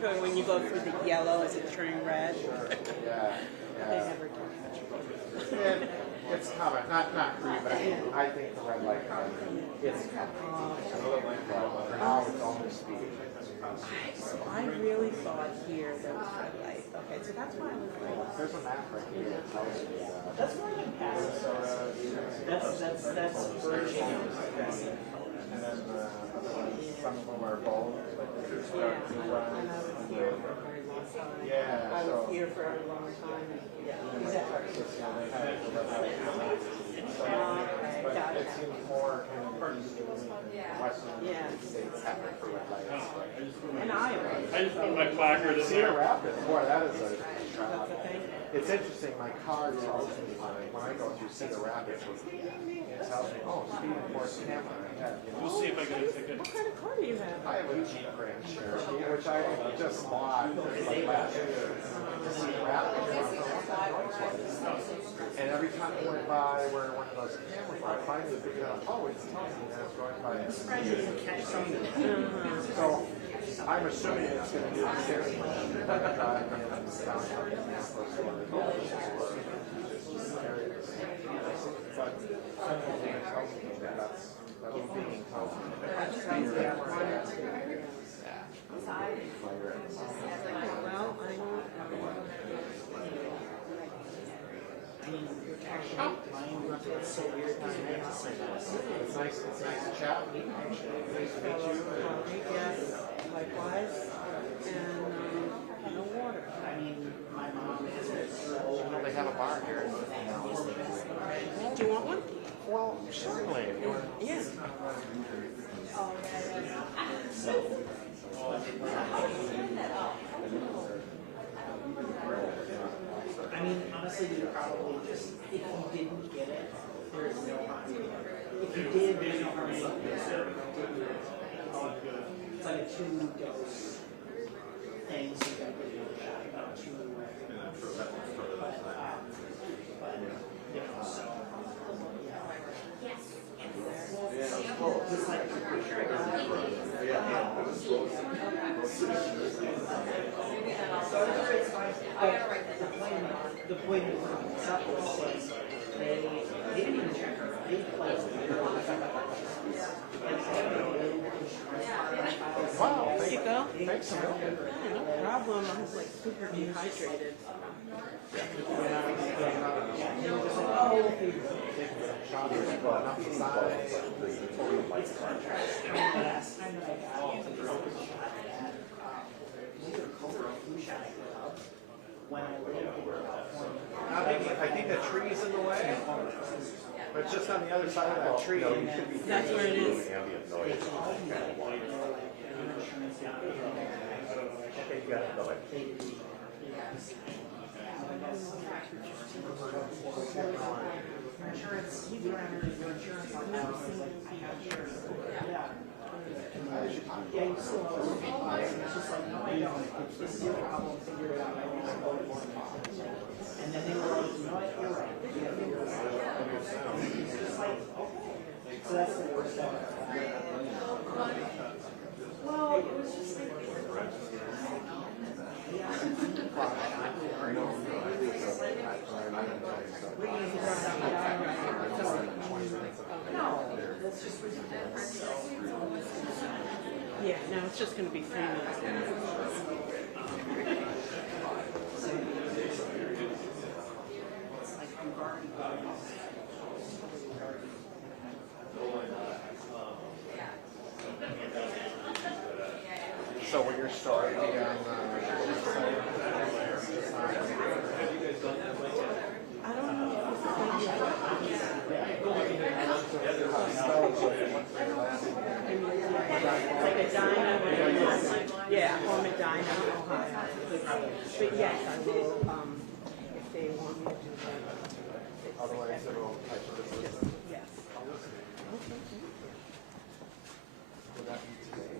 when you go through the yellow, is it turning red? Yeah, They yeah. never do. And it's common, not for you, but I think the red light card, it's common. For now, it's only speed. So I really thought here there was red light. Okay, so that's why I was like, There's a map right here that tells you That's where I'm passing. That's Virginia. and then some of them are bold, like they start to run. and I was here for a very long time. Yeah, I so was here for a long time. in Texas, you know, they have the red light. But it seems more kind of western states have it for red lights. And Iowa. I just put my placard in Cedar there. Rapids, boy, that is a That's the thing. It's interesting, my car tells me when I go through Cedar Rapids, it tells me, oh, speed enforcement camera ahead. You know? We'll see if I can. What kind of car do you have? I have a Jeep Grand Cherokee, which I just bought like last year. Cedar Rapids, and every time I went by where one of those cameras were, I finally figured out, oh, it's telling me that it's going by. So I'm assuming it's going to do the same thing. Drive in downtown Minneapolis or areas. But something tells me that's being told me. Well, I don't. It's so weird. It's nice to chat. Nice to meet you. Yes, likewise. And no water. I mean, my mom is Well, they have a bar here. Do you want one? Well, certainly. Yeah. I mean, honestly, you probably just, if you didn't get it, there's no harm. If you did, there's no harm in it. It's like a 2-dose thing, so you got to get a shot about 2. But, you know, so. It's like, the point of the was they didn't even check her. They placed Wow, There you go. thanks a million. Yeah, no problem. I was like super dehydrated. I think the tree's in the way, but it's just on the other side of that tree. That's where it is. Yeah, you still it's just like, no, I don't. This is your problem, figure it out. And then they were like, you know what, you're right. It's just like, okay. So that's the worst stuff. Well, it was just like, no, that's just ridiculous. Yeah, no, it's just going to be 3 minutes. So will your story be on I don't know if this is going to be it's like a diner. Yeah, home at Diner, Ohio. But yes, I will, if they want me to do that. otherwise it'll type of this. Yes. Okay. Will that be today?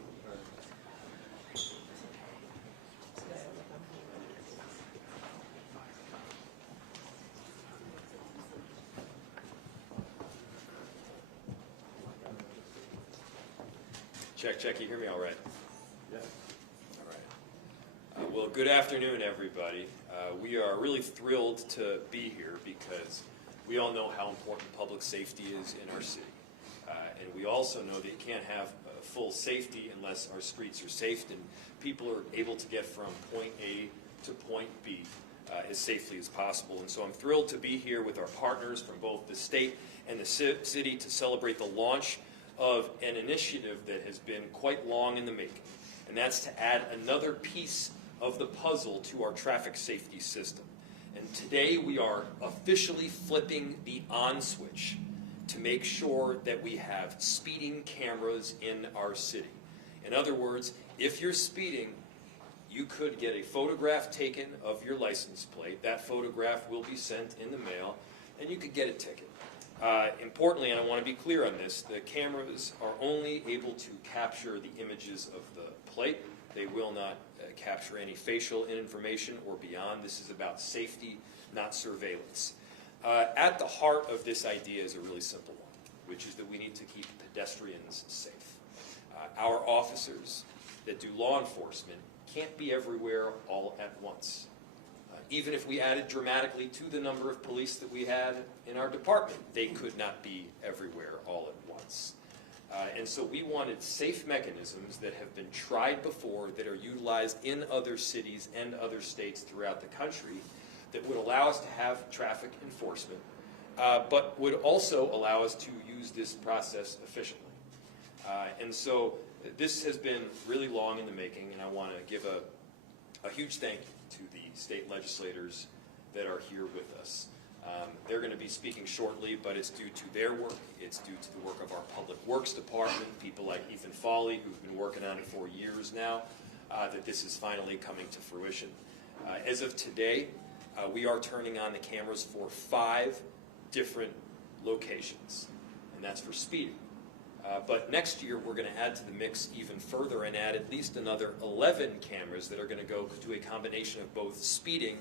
Check, you hear me all right? Yes. All right. Well, good afternoon, everybody. We are really thrilled to be here because we all know how important public safety is in our city. And we also know that you can't have full safety unless our streets are safe and people are able to get from point A to point B as safely as possible. And so I'm thrilled to be here with our partners from both the state and the city to celebrate the launch of an initiative that has been quite long in the making. And that's to add another piece of the puzzle to our traffic safety system. And today we are officially flipping the on switch to make sure that we have speeding cameras in our city. In other words, if you're speeding, you could get a photograph taken of your license plate. That photograph will be sent in the mail, and you could get a ticket. Importantly, and I want to be clear on this, the cameras are only able to capture the images of the plate. They will not capture any facial information or beyond. This is about safety, not surveillance. At the heart of this idea is a really simple one, which is that we need to keep pedestrians safe. Our officers that do law enforcement can't be everywhere all at once. Even if we added dramatically to the number of police that we had in our department, they could not be everywhere all at once. And so we wanted safe mechanisms that have been tried before, that are utilized in other cities and other states throughout the country, that would allow us to have traffic enforcement, but would also allow us to use this process efficiently. And so this has been really long in the making, and I want to give a huge thank you to the state legislators that are here with us. They're going to be speaking shortly, but it's due to their work. It's due to the work of our Public Works Department, people like Ethan Foley, who've been working on it for years now, that this is finally coming to fruition. As of today, we are turning on the cameras for 5 different locations, and that's for speeding. But next year, we're going to add to the mix even further and add at least another 11 cameras that are going to go to a combination of both speeding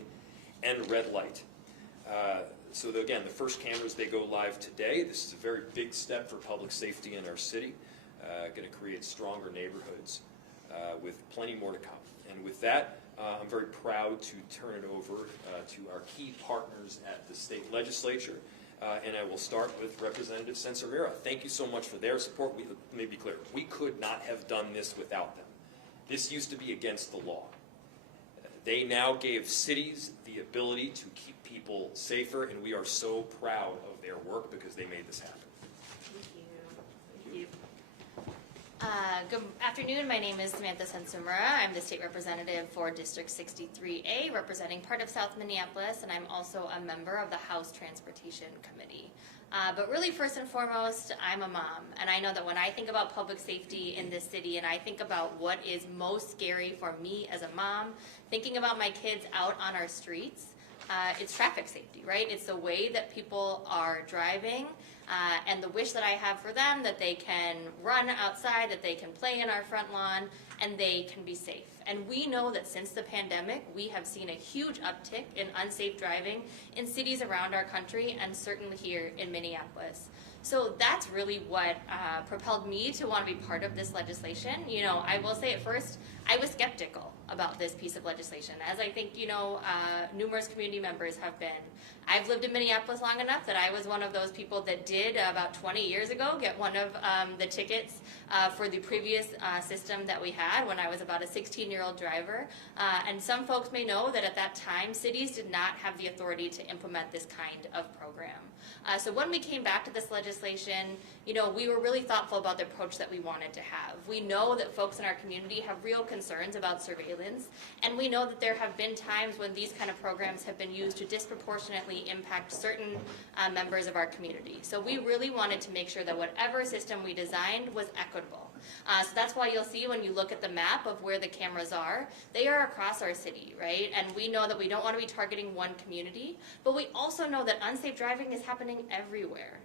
and red light. So again, the first cameras, they go live today. This is a very big step for public safety in our city. Going to create stronger neighborhoods with plenty more to come. And with that, I'm very proud to turn it over to our key partners at the state legislature. And I will start with Representative Sensamira. Thank you so much for their support. Let me be clear, we could not have done this without them. This used to be against the law. They now gave cities the ability to keep people safer, and we are so proud of their work because they made this happen. Thank you. Good afternoon. My name is Samantha Sensumura. I'm the state representative for District 63A, representing part of South Minneapolis, and I'm also a member of the House Transportation Committee. But really, first and foremost, I'm a mom, and I know that when I think about public safety in this city and I think about what is most scary for me as a mom, thinking about my kids out on our streets, it's traffic safety, right? It's the way that people are driving and the wish that I have for them that they can run outside, that they can play in our front lawn, and they can be safe. And we know that since the pandemic, we have seen a huge uptick in unsafe driving in cities around our country and certainly here in Minneapolis. So that's really what propelled me to want to be part of this legislation. You know, I will say at first, I was skeptical about this piece of legislation, as I think, you know, numerous community members have been. I've lived in Minneapolis long enough that I was one of those people that did, about 20 years ago, get one of the tickets for the previous system that we had when I was about a 16-year-old driver. And some folks may know that at that time, cities did not have the authority to implement this kind of program. So when we came back to this legislation, you know, we were really thoughtful about the approach that we wanted to have. We know that folks in our community have real concerns about surveillance, and we know that there have been times when these kind of programs have been used to disproportionately impact certain members of our community. So we really wanted to make sure that whatever system we designed was equitable. So that's why you'll see when you look at the map of where the cameras are, they are across our city, right? And we know that we don't want to be targeting one community, but we also know that unsafe driving is happening everywhere.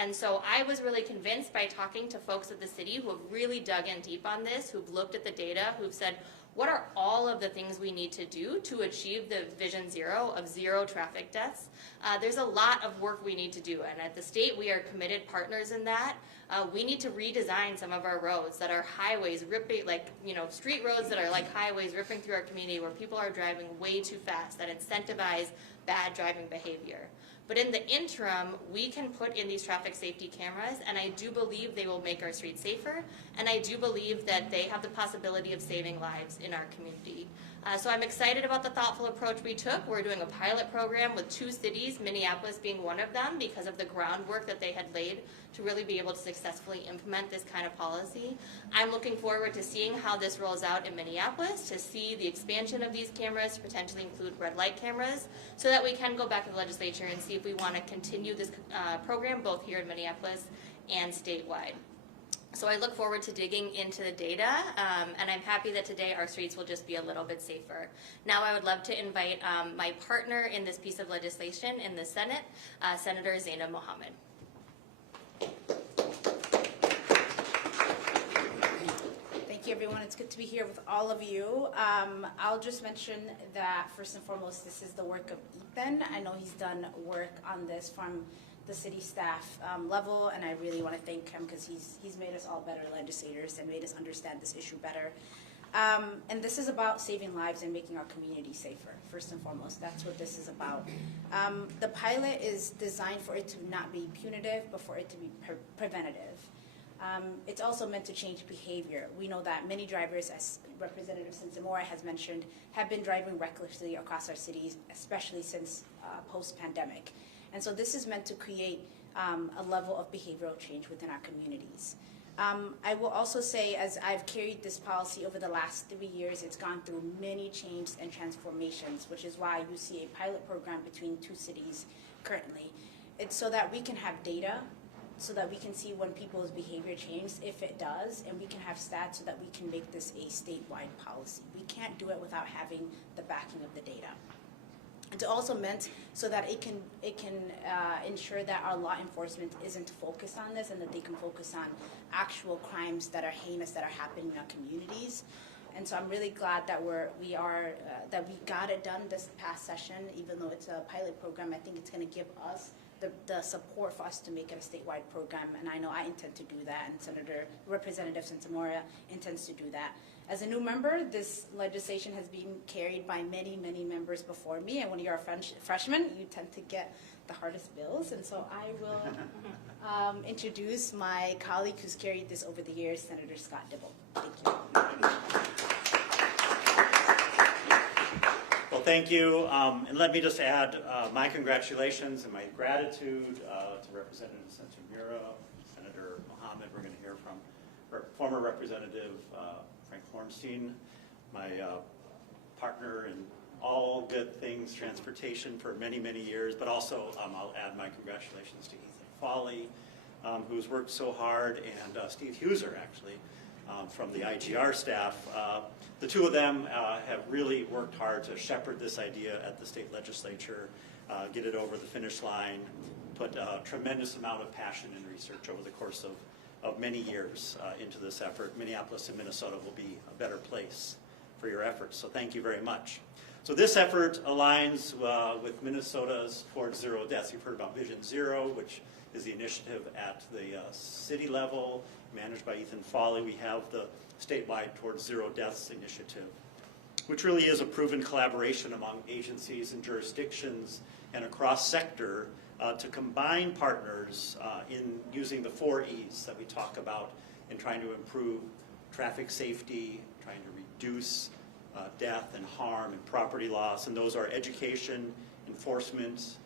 And so I was really convinced by talking to folks at the city who have really dug in deep on this, who've looked at the data, who've said, what are all of the things we need to do to achieve the Vision Zero of zero traffic deaths? There's a lot of work we need to do, and at the state we are committed partners in that. We need to redesign some of our roads that are highways, ripping, like, street roads that are like highways ripping through our community where people are driving way too fast that incentivize bad driving behavior. But in the interim, we can put in these traffic safety cameras, and I do believe they will make our streets safer, and I do believe that they have the possibility of saving lives in our community. So I'm excited about the thoughtful approach we took. We're doing a pilot program with 2 cities, Minneapolis being one of them, because of the groundwork that they had laid to really be able to successfully implement this kind of policy. I'm looking forward to seeing how this rolls out in Minneapolis, to see the expansion of these cameras, to potentially include red light cameras, so that we can go back to the legislature and see if we want to continue this program both here in Minneapolis and statewide. So I look forward to digging into the data, and I'm happy that today our streets will just be a little bit safer. Now I would love to invite my partner in this piece of legislation in the Senate, Senator Zainab Mohammed. Thank you, everyone. It's good to be here with all of you. I'll just mention that first and foremost, this is the work of Ethan. I know he's done work on this from the city staff level, and I really want to thank him because he's made us all better legislators and made us understand this issue better. And this is about saving lives and making our community safer, first and foremost. That's what this is about. The pilot is designed for it to not be punitive, but for it to be preventative. It's also meant to change behavior. We know that many drivers, as Representative St. has mentioned, have been driving recklessly across our cities, especially since post-pandemic. And so this is meant to create a level of behavioral change within our communities. I will also say, as I've carried this policy over the last 3 years, it's gone through many changes and transformations, which is why you see a pilot program between 2 cities currently. It's so that we can have data, so that we can see when people's behavior changes, if it does, and we can have stats so that we can make this a statewide policy. We can't do it without having the backing of the data. It's also meant so that it can ensure that our law enforcement isn't focused on this and that they can focus on actual crimes that are heinous that are happening in our communities. And so I'm really glad that we got it done this past session. Even though it's a pilot program, I think it's going to give us the support for us to make it a statewide program, and I know I intend to do that, and Representative Santamora intends to do that. As a new member, this legislation has been carried by many, many members before me, and when you're a freshman, you tend to get the hardest bills, and so I will introduce my colleague who's carried this over the years, Senator Scott Dibble. Thank you. Well, thank you, and let me just add my congratulations and my gratitude to Representative Santamora, Senator Mohammed. We're going to hear from former Representative Frank Hornstein, my partner in all good things transportation for many, many years, but also I'll add my congratulations to Ethan Foley, who's worked so hard, and Steve Huser, actually, from the IGR staff. The 2 of them have really worked hard to shepherd this idea at the state legislature, get it over the finish line, put a tremendous amount of passion and research over the course of many years into this effort. Minneapolis and Minnesota will be a better place for your efforts, so thank you very much. So this effort aligns with Minnesota's Towards Zero Deaths. You've heard about Vision Zero, which is the initiative at the city level, managed by Ethan Foley. We have the statewide Towards Zero Deaths initiative, which really is a proven collaboration among agencies and jurisdictions and across sector to combine partners in using the 4 E's that we talk about in trying to improve traffic safety, trying to reduce death and harm and property loss, and those are education, enforcement,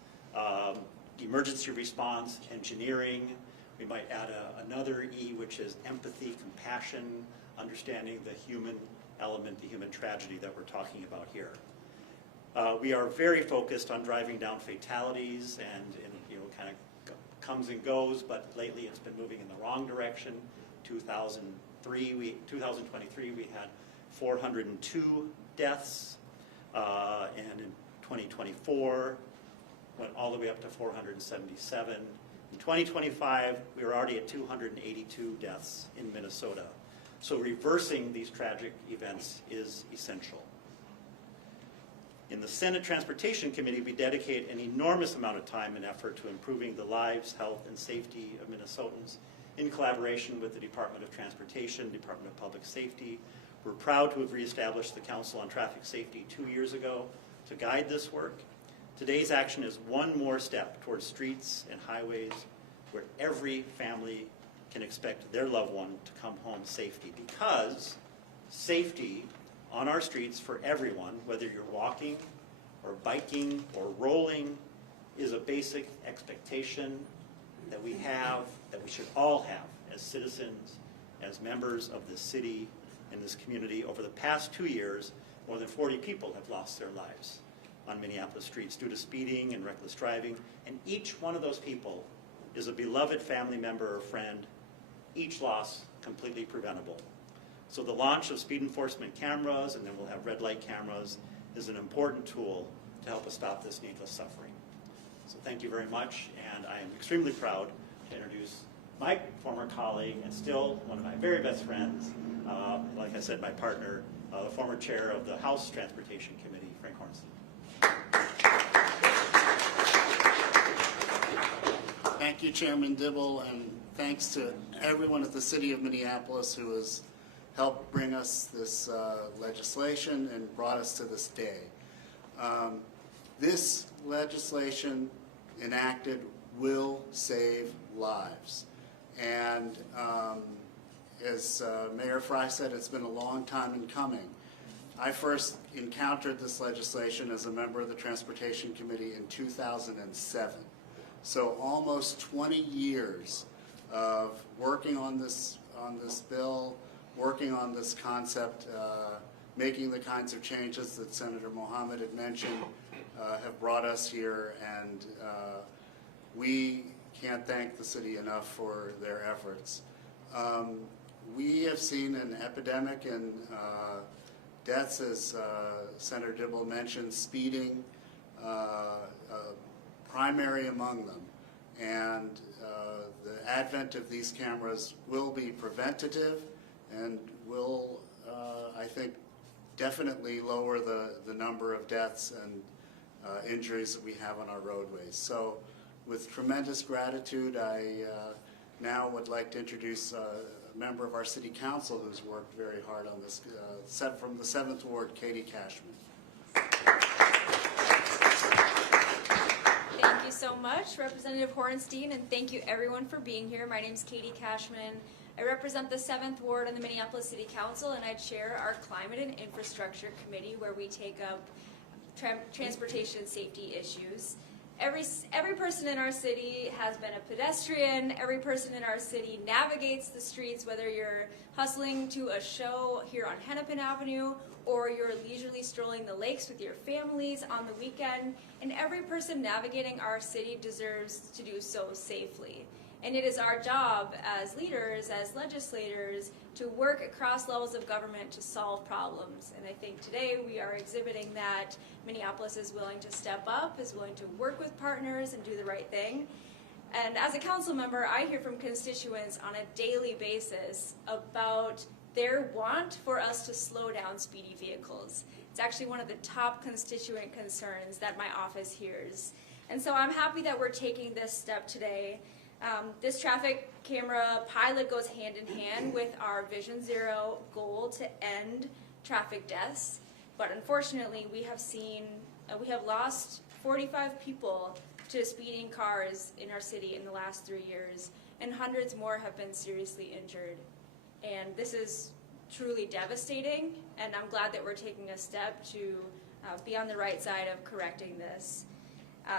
emergency response, engineering. We might add another E, which is empathy, compassion, understanding the human element, the human tragedy that we're talking about here. We are very focused on driving down fatalities, and kind of comes and goes, but lately it's been moving in the wrong direction. 2023 we had 402 deaths, and in 2024 went all the way up to 477. In 2025, we were already at 282 deaths in Minnesota. So reversing these tragic events is essential. In the Senate Transportation Committee, we dedicate an enormous amount of time and effort to improving the lives, health, and safety of Minnesotans in collaboration with the Department of Transportation, Department of Public Safety. We're proud to have reestablished the Council on Traffic Safety 2 years ago to guide this work. Today's action is one more step towards streets and highways where every family can expect their loved one to come home safely, because safety on our streets for everyone, whether you're walking or biking or rolling, is a basic expectation that we have, that we should all have as citizens, as members of this city and this community. Over the past 2 years, more than 40 people have lost their lives on Minneapolis streets due to speeding and reckless driving, and each one of those people is a beloved family member or friend, each loss completely preventable. So the launch of speed enforcement cameras, and then we'll have red light cameras, is an important tool to help us stop this needless suffering. So thank you very much, and I am extremely proud to introduce my former colleague and still one of my very best friends, like I said, my partner, the former chair of the House Transportation Committee, Frank Hornstein. Thank you, Chairman Dibble, and thanks to everyone at the City of Minneapolis who has helped bring us this legislation and brought us to this day. This legislation enacted will save lives. And as Mayor Fry said, it's been a long time in coming. I first encountered this legislation as a member of the Transportation Committee in 2007. So almost 20 years of working on this bill, working on this concept, making the kinds of changes that Senator Mohammed had mentioned have brought us here, and we can't thank the city enough for their efforts. We have seen an epidemic in deaths, as Senator Dibble mentioned, speeding, primary among them. And the advent of these cameras will be preventative and will, I think, definitely lower the number of deaths and injuries that we have on our roadways. So with tremendous gratitude, I now would like to introduce a member of our City Council who's worked very hard on this, from the 7th Ward, Katie Cashman. Thank you so much, Representative Hornstein, and thank you everyone for being here. My name is Katie Cashman. I represent the 7th Ward on the Minneapolis City Council, and I chair our Climate and Infrastructure Committee, where we take up transportation safety issues. Every person in our city has been a pedestrian. Every person in our city navigates the streets, whether you're hustling to a show here on Hennepin Avenue or you're leisurely strolling the lakes with your families on the weekend. And every person navigating our city deserves to do so safely. And it is our job as leaders, as legislators, to work across levels of government to solve problems. And I think today we are exhibiting that Minneapolis is willing to step up, is willing to work with partners and do the right thing. And as a council member, I hear from constituents on a daily basis about their want for us to slow down speedy vehicles. It's actually one of the top constituent concerns that my office hears. And so I'm happy that we're taking this step today. This traffic camera pilot goes hand in hand with our Vision Zero goal to end traffic deaths. But unfortunately, we have lost 45 people to speeding cars in our city in the last 3 years, and hundreds more have been seriously injured. And this is truly devastating, and I'm glad that we're taking a step to be on the right side of correcting this.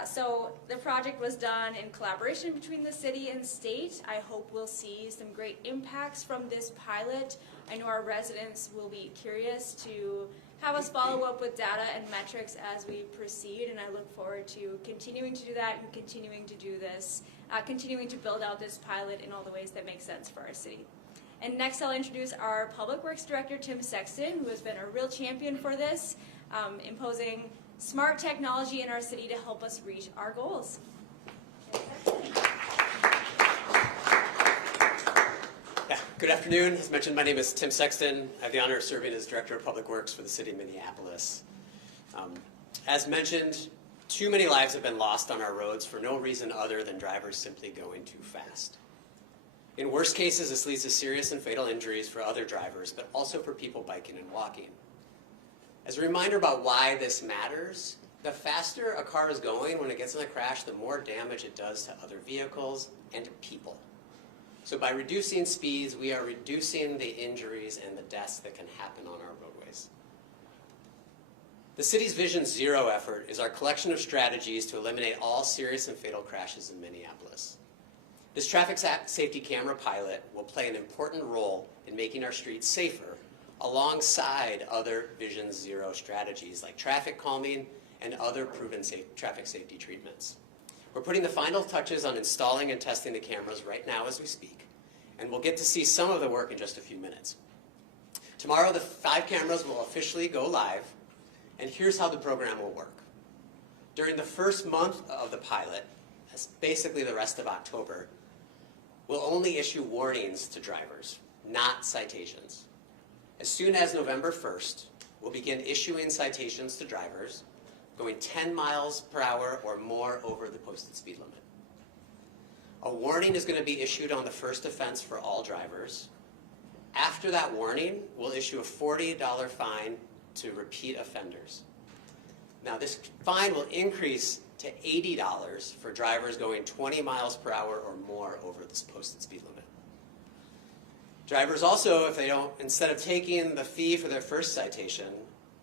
So the project was done in collaboration between the city and state. I hope we'll see some great impacts from this pilot. I know our residents will be curious to have us follow up with data and metrics as we proceed, and I look forward to continuing to do that and continuing to do this, continuing to build out this pilot in all the ways that make sense for our city. And next I'll introduce our Public Works Director, Tim Sexton, who has been a real champion for this, imposing smart technology in our city to help us reach our goals. Good afternoon. As mentioned, my name is Tim Sexton. I have the honor of serving as Director of Public Works for the City of Minneapolis. As mentioned, too many lives have been lost on our roads for no reason other than drivers simply going too fast. In worst cases, this leads to serious and fatal injuries for other drivers, but also for people biking and walking. As a reminder about why this matters, the faster a car is going when it gets in a crash, the more damage it does to other vehicles and to people. So by reducing speeds, we are reducing the injuries and the deaths that can happen on our roadways. The city's Vision Zero effort is our collection of strategies to eliminate all serious and fatal crashes in Minneapolis. This traffic safety camera pilot will play an important role in making our streets safer alongside other Vision Zero strategies like traffic calming and other proven traffic safety treatments. We're putting the final touches on installing and testing the cameras right now as we speak, and we'll get to see some of the work in just a few minutes. Tomorrow, the 5 cameras will officially go live, and here's how the program will work. During the first month of the pilot, that's basically the rest of October, we'll only issue warnings to drivers, not citations. As soon as November 1st, we'll begin issuing citations to drivers going 10 miles per hour or more over the posted speed limit. A warning is going to be issued on the first offense for all drivers. After that warning, we'll issue a $40 fine to repeat offenders. Now, this fine will increase to $80 for drivers going 20 miles per hour or more over this posted speed limit. Drivers also, if they don't, instead of taking the fee for their first citation,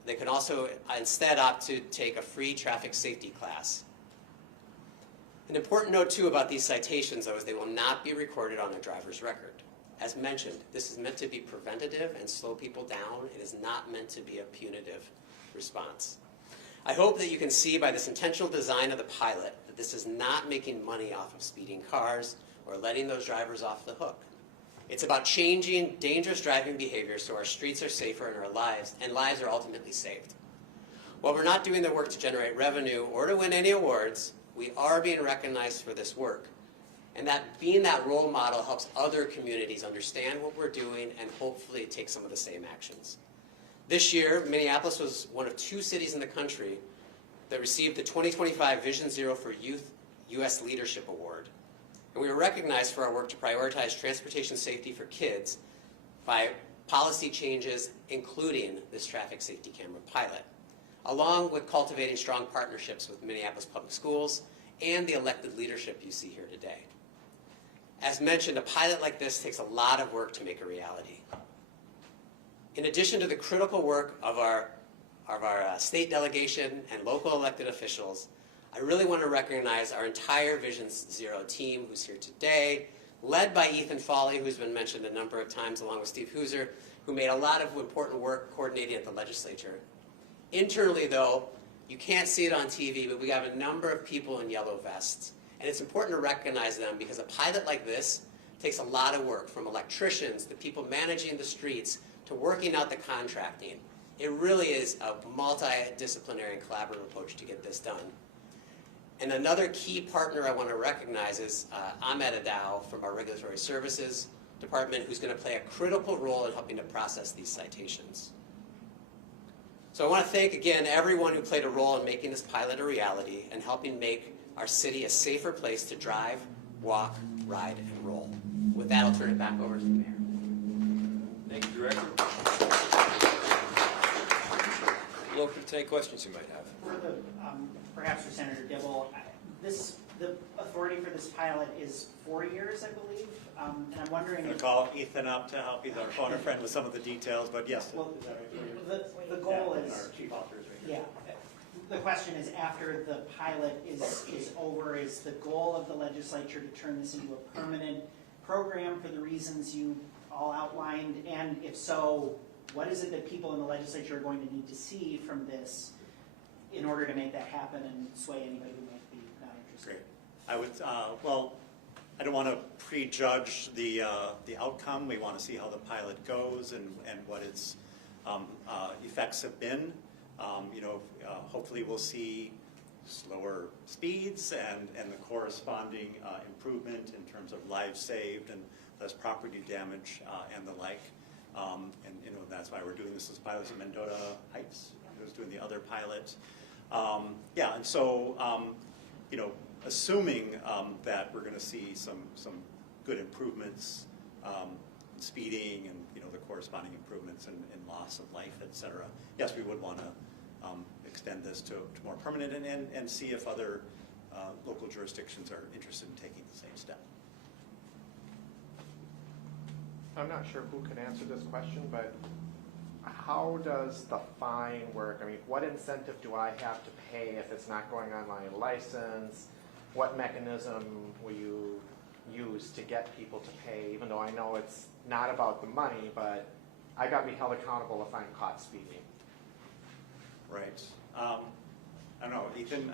they can also instead opt to take a free traffic safety class. An important note too about these citations though is they will not be recorded on a driver's record. As mentioned, this is meant to be preventative and slow people down. It is not meant to be a punitive response. I hope that you can see by this intentional design of the pilot that this is not making money off of speeding cars or letting those drivers off the hook. It's about changing dangerous driving behavior so our streets are safer and lives are ultimately saved. While we're not doing the work to generate revenue or to win any awards, we are being recognized for this work. And that being that role model helps other communities understand what we're doing and hopefully take some of the same actions. This year, Minneapolis was one of 2 cities in the country that received the 2025 Vision Zero for Youth U.S. Leadership Award. And we were recognized for our work to prioritize transportation safety for kids by policy changes, including this traffic safety camera pilot, along with cultivating strong partnerships with Minneapolis Public Schools and the elected leadership you see here today. As mentioned, a pilot like this takes a lot of work to make a reality. In addition to the critical work of our state delegation and local elected officials, I really want to recognize our entire Vision Zero team who's here today, led by Ethan Foley, who's been mentioned a number of times, along with Steve Hooser, who made a lot of important work coordinating at the legislature. Internally, though, you can't see it on TV, but we have a number of people in yellow vests. And it's important to recognize them because a pilot like this takes a lot of work, from electricians to people managing the streets to working out the contracting. It really is a multidisciplinary and collaborative approach to get this done. And another key partner I want to recognize is Ahmed Adow from our Regulatory Services Department, who's going to play a critical role in helping to process these citations. So I want to thank again everyone who played a role in making this pilot a reality and helping make our city a safer place to drive, walk, ride, and roll. With that, I'll turn it back over to the mayor. Thank you, Director. We'll open to any questions you might have. For the, perhaps for Senator Dibble, the authority for this pilot is 4 years, I believe, and I'm wondering. I'm going to call Ethan up to help. He's our phone a friend with some of the details, but yes. Well, the goal is. Our chief officer is right here. Yeah. The question is, after the pilot is over, is the goal of the legislature to turn this into a permanent program for the reasons you all outlined? And if so, what is it that people in the legislature are going to need to see from this in order to make that happen and sway anybody who might be not interested? Great. I would, well, I don't want to prejudge the outcome. We want to see how the pilot goes and what its effects have been. Hopefully we'll see slower speeds and the corresponding improvement in terms of lives saved and less property damage, and the like. And that's why we're doing this as pilots in Mendota Heights. Who's doing the other pilot? Yeah, and so assuming that we're going to see some good improvements in speeding and the corresponding improvements in loss of life, et cetera. Yes, we would want to extend this to more permanent and see if other local jurisdictions are interested in taking the same step. I'm not sure who can answer this question, but how does the fine work? I mean, what incentive do I have to pay if it's not going on my license? What mechanism will you use to get people to pay, even though I know it's not about the money, but I got to be held accountable if I'm caught speeding? Right. I don't know, Ethan.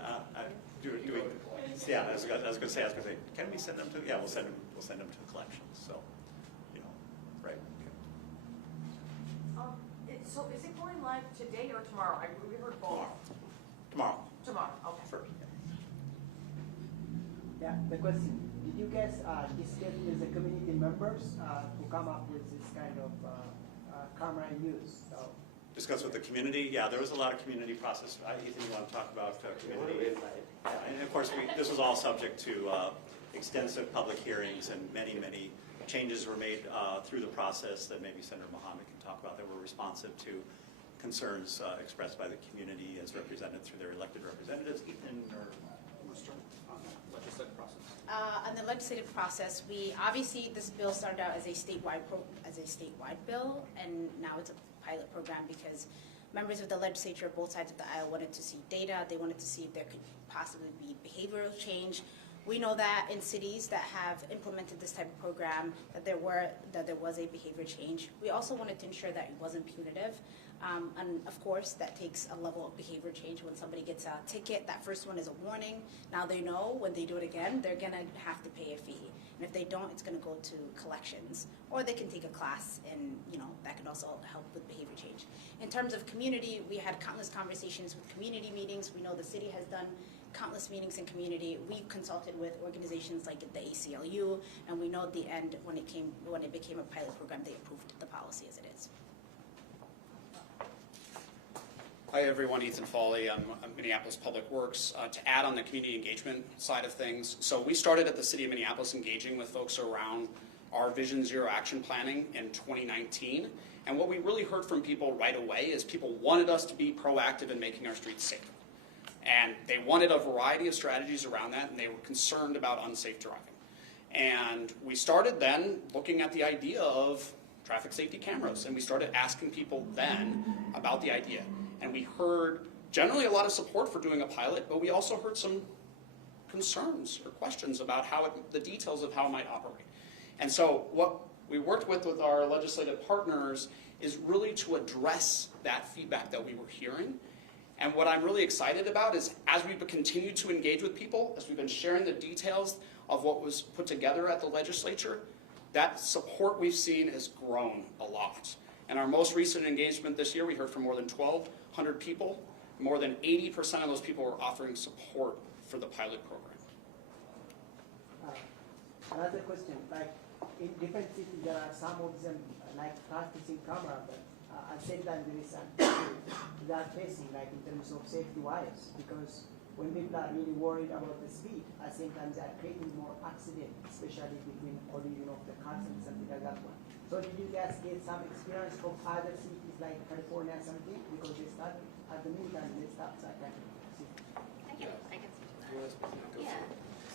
Yeah, I was going to say, can we send them to? Yeah, we'll send them to collections. So, right. So is it going live today or tomorrow? We heard both. Tomorrow. Tomorrow. Okay. First. Yeah, the question, did you guys discuss with the community members to come up with this kind of camera use? So, Discuss with the community. Yeah, there was a lot of community process. Ethan, you want to talk about community? Yeah, and of course, this was all subject to extensive public hearings, and many changes were made through the process that maybe Senator Mohammed can talk about that were responsive to concerns expressed by the community as represented through their elected representatives. Ethan, or on the legislative process? On the legislative process, obviously this bill started out as a statewide bill, and now it's a pilot program because members of the legislature, both sides of the aisle, wanted to see data. They wanted to see if there could possibly be behavioral change. We know that in cities that have implemented this type of program, that there was a behavior change. We also wanted to ensure that it wasn't punitive. And of course, that takes a level of behavior change. When somebody gets a ticket, that first one is a warning. Now they know when they do it again, they're gonna have to pay a fee. And if they don't, it's gonna go to collections. Or they can take a class, and that can also help with behavior change. In terms of community, we had countless conversations with community meetings. We know the city has done countless meetings in community. We consulted with organizations like the ACLU, and we know at the end, when it became a pilot program, they approved the policy as it is. Hi everyone, Ethan Foley. I'm Minneapolis Public Works. To add on the community engagement side of things, so we started at the City of Minneapolis engaging with folks around our Vision Zero action planning in 2019. And what we really heard from people right away is people wanted us to be proactive in making our streets safer. And they wanted a variety of strategies around that, and they were concerned about unsafe driving. And we started then looking at the idea of traffic safety cameras, and we started asking people then about the idea. And we heard generally a lot of support for doing a pilot, but we also heard some concerns or questions about the details of how it might operate. And so what we worked with our legislative partners is really to address that feedback that we were hearing. And what I'm really excited about is as we've continued to engage with people, as we've been sharing the details of what was put together at the legislature, that support we've seen has grown a lot. In our most recent engagement this year, we heard from more than 1,200 people. More than 80% of those people were offering support for the pilot program. Another question, like in different cities, there are some of them like practicing camera, but at the same time there is some issues they are facing, like in terms of safety wise, because when people are really worried about the speed, at the same time they are creating more accidents, especially between collision of the cars and something like that one. So did you guys get some experience from other cities like California or something? Because they start at the meantime they stop that kind of city. I can speak to that. Yeah.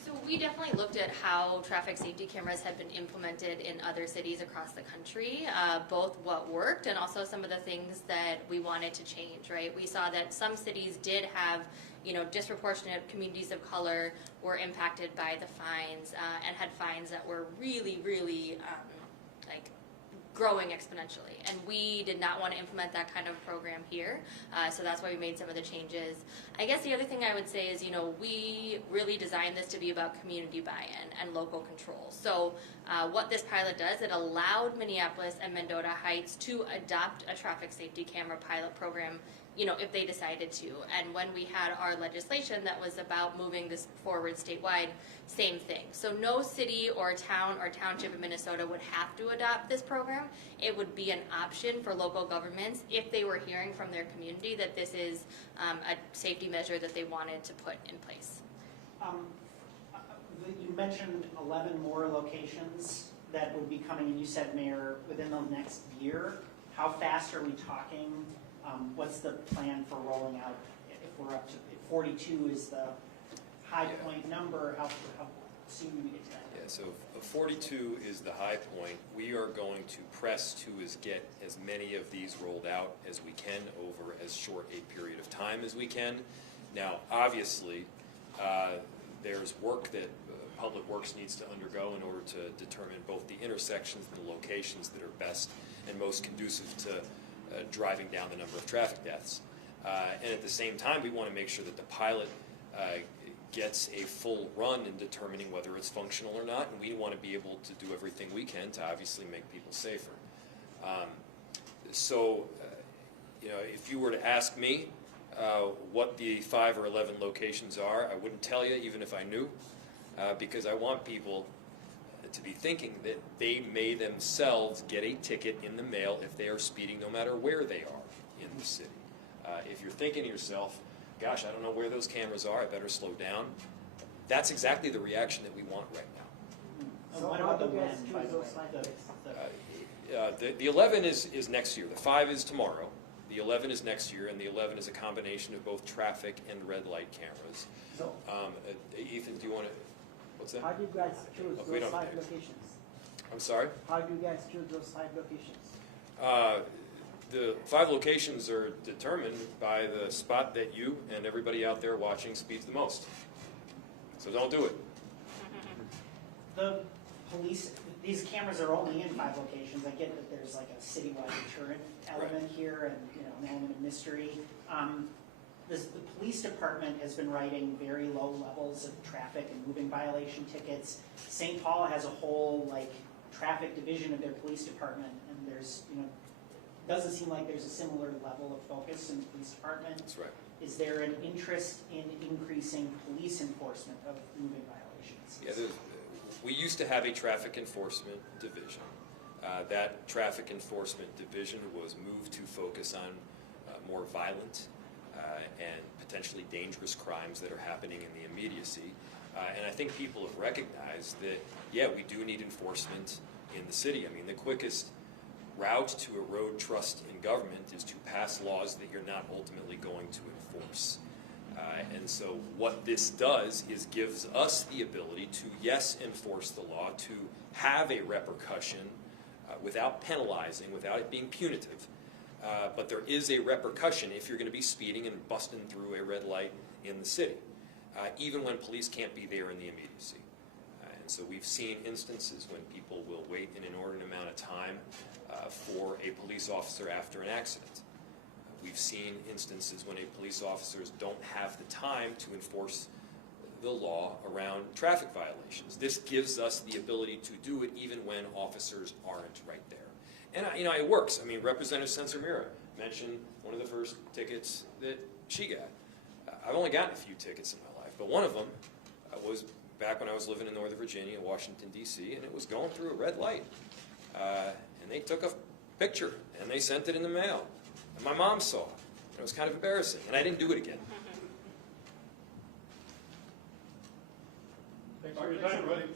So we definitely looked at how traffic safety cameras had been implemented in other cities across the country, both what worked and also some of the things that we wanted to change, right? We saw that some cities did have, disproportionate communities of color were impacted by the fines and had fines that were really, really growing exponentially. And we did not want to implement that kind of program here, so that's why we made some of the changes. I guess the other thing I would say is, we really designed this to be about community buy-in and local control. So what this pilot does, it allowed Minneapolis and Mendota Heights to adopt a traffic safety camera pilot program if they decided to. And when we had our legislation that was about moving this forward statewide, same thing. So no city or town or township in Minnesota would have to adopt this program. It would be an option for local governments if they were hearing from their community that this is a safety measure that they wanted to put in place. You mentioned 11 more locations that would be coming, and you said, Mayor, within the next year. How fast are we talking? What's the plan for rolling out? If we're up to, if 42 is the high point number, how soon do we get to that? Yeah, so if 42 is the high point, we are going to press to get as many of these rolled out as we can over as short a period of time as we can. Now, obviously, there's work that Public Works needs to undergo in order to determine both the intersections and the locations that are best and most conducive to driving down the number of traffic deaths. And at the same time, we want to make sure that the pilot gets a full run in determining whether it's functional or not, and we want to be able to do everything we can to obviously make people safer. If you were to ask me what the 5 or 11 locations are, I wouldn't tell you even if I knew, because I want people to be thinking that they may themselves get a ticket in the mail if they are speeding, no matter where they are in the city. If you're thinking to yourself, gosh, I don't know where those cameras are, I better slow down, that's exactly the reaction that we want right now. So what about the when, by the way? The 11 is next year. The 5 is tomorrow. The 11 is next year, and the 11 is a combination of both traffic and red light cameras. So, Ethan, do you want to? What's that? how do you guys choose we those don't 5 know. locations? I'm sorry? How do you guys choose those 5 locations? The 5 locations are determined by the spot that you and everybody out there watching speeds the most. So don't do it. The police, these cameras are only in 5 locations. I get that there's like a citywide deterrent element here and an element of mystery. The police department has been writing very low levels of traffic and moving violation tickets. St. Paul has a whole traffic division of their police department, and there's doesn't seem like there's a similar level of focus in the police department. That's right. Is there an interest in increasing police enforcement of moving violations? Yeah, we used to have a traffic enforcement division. That traffic enforcement division was moved to focus on more violent and potentially dangerous crimes that are happening in the immediacy. And I think people have recognized that, yeah, we do need enforcement in the city. I mean, the quickest route to erode trust in government is to pass laws that you're not ultimately going to enforce. And so what this does is gives us the ability to, yes, enforce the law, to have a repercussion without penalizing, without it being punitive. But there is a repercussion if you're going to be speeding and busting through a red light in the city, even when police can't be there in the immediacy. And so we've seen instances when people will wait an inordinate amount of time for a police officer after an accident. We've seen instances when police officers don't have the time to enforce the law around traffic violations. This gives us the ability to do it even when officers aren't right there. And it works. I mean, Representative Sensamira mentioned one of the first tickets that she got. I've only gotten a few tickets in my life, but one of them was back when I was living in Northern Virginia, Washington, D.C., and it was going through a red light. And they took a picture, and they sent it in the mail. And my mom saw it. It was kind of embarrassing, and I didn't do it again.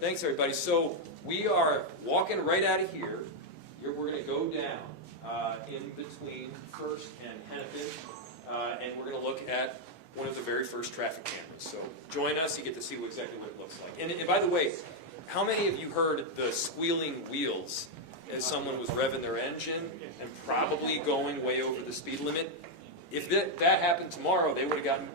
Thanks, everybody. So we are walking right out of here. We're going to go down in between First and Hennepin, and we're going to look at one of the very first traffic cameras. So join us. You get to see exactly what it looks like. And by the way, how many of you heard the squealing wheels as someone was revving their engine and probably going way over the speed limit? If that happened tomorrow, they would have gotten